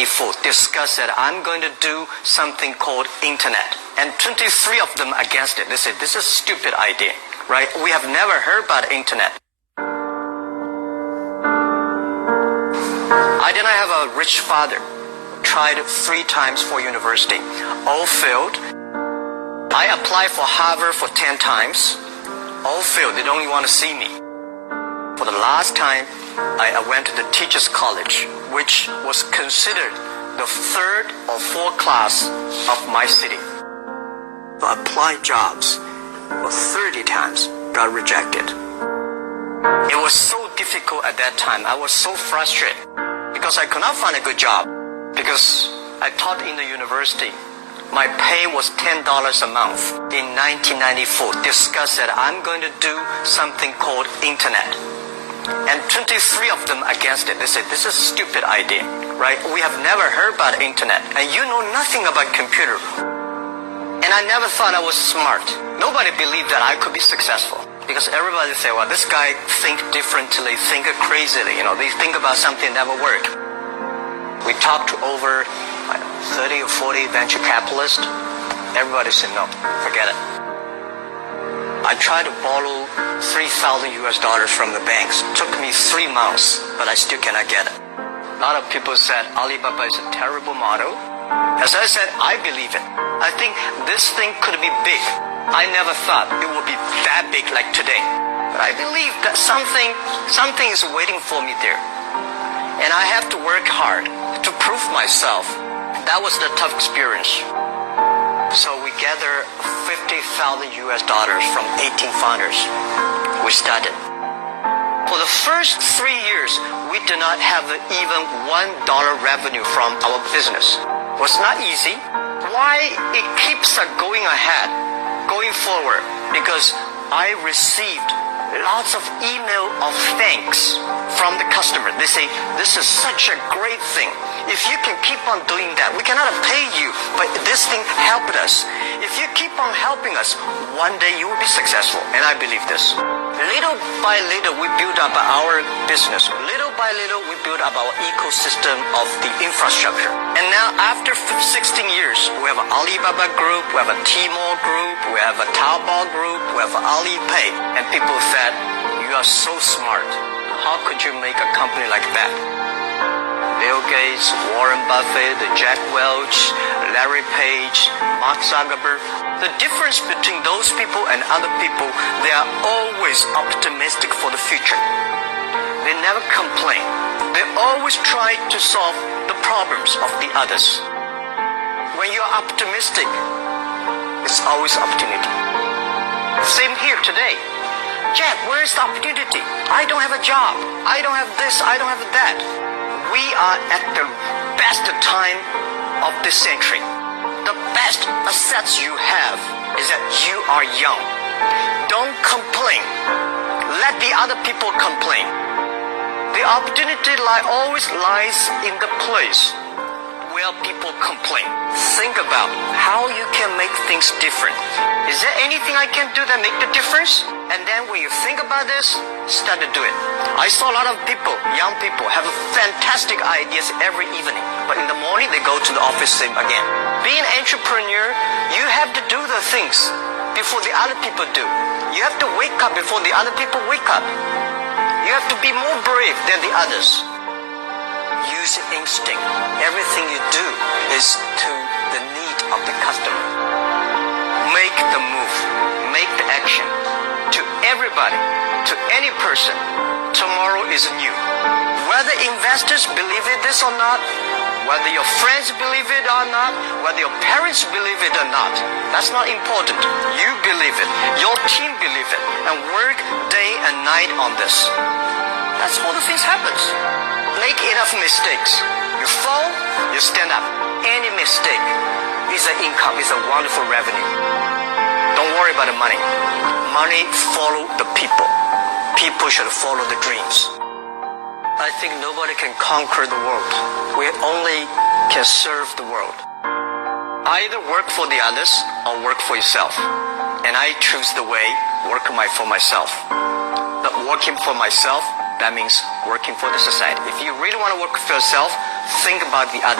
1994 discussed that I'm going to do something called internet. And 23 of them against it. They said, this is a stupid idea, right? We have never heard about internet. I did not have a rich father. Tried 3 times for university. All failed. I applied for Harvard for 10 times. All failed. They don't even want to see me. For the last time, I went to the teachers' college, which was considered the 3rd or 4th class of my city. I applied jobs for 30 times, got rejected. It was so difficult at that time. I was so frustrated because I could not find a good job. Because I taught in the university, my pay was $10 a month. In 1994, discussed that I'm going to do something called internet. And 23 of them against it. They said, this is a stupid idea, right? We have never heard about internet, and you know nothing about computer. And I never thought I was smart. Nobody believed that I could be successful. Because everybody say, well, this guy think differently, think crazily. You know, they think about something that never work. We talked to over 30 or 40 venture capitalists. Everybody said, no, forget it. I tried to borrow $3,000 from the banks. It took me 3 months, but I still cannot get it. A lot of people said Alibaba is a terrible model. As I said, I believe it. I think this thing could be big. I never thought it would be that big like today. But I believe that something is waiting for me there. And I have to work hard to prove myself. That was the tough experience. So we gathered $50,000 from 18 founders. We started. For the first 3 years, we did not have even $1 revenue from our business. It was not easy. Why it keeps going ahead, going forward? Because I received lots of email of thanks from the customer. They say, this is such a great thing. If you can keep on doing that, we cannot pay you, but this thing helped us. If you keep on helping us, one day you will be successful. And I believe this. Little by little, we build up our business. Little by little, we build up our ecosystem of the infrastructure. And now, after 16 years, we have an Alibaba group, we have a Tmall group, we have a Taobao group, we have Alipay. And people said, you are so smart. How could you make a company like that? Bill Gates, Warren Buffett, Jack Welch, Larry Page, Mark Zuckerberg. The difference between those people and other people, they are always optimistic for the future. They never complain. They always try to solve the problems of the others. When you are optimistic, it's always opportunity. Same here today. Jack, where is the opportunity? I don't have a job. I don't have this. I don't have that. We are at the best time of this century. The best assets you have is that you are young. Don't complain. Let the other people complain. The opportunity always lies in the place where people complain. Think about how you can make things different. Is there anything I can do that make the difference? And then when you think about this, start to do it. I saw a lot of people, young people, have fantastic ideas every evening. But in the morning, they go to the office same again. Being an entrepreneur, you have to do the things before the other people do. You have to wake up before the other people wake up. You have to be more brave than the others. Use instinct. Everything you do is to the need of the customer. Make the move. Make the action. To everybody, to any person, tomorrow is new. Whether investors believe it this or not, whether your friends believe it or not, whether your parents believe it or not, that's not important. You believe it. Your team believe it. And work day and night on this. That's all the things happens. Make enough mistakes. You fall, you stand up. Any mistake is an income, is a wonderful revenue. Don't worry about the money. Money follow the people. People should follow the dreams. I think nobody can conquer the world. We only can serve the world. Either work for the others or work for yourself. And I choose the way, work for myself. But working for myself, that means working for the society. If you really want to work for yourself, think about the others.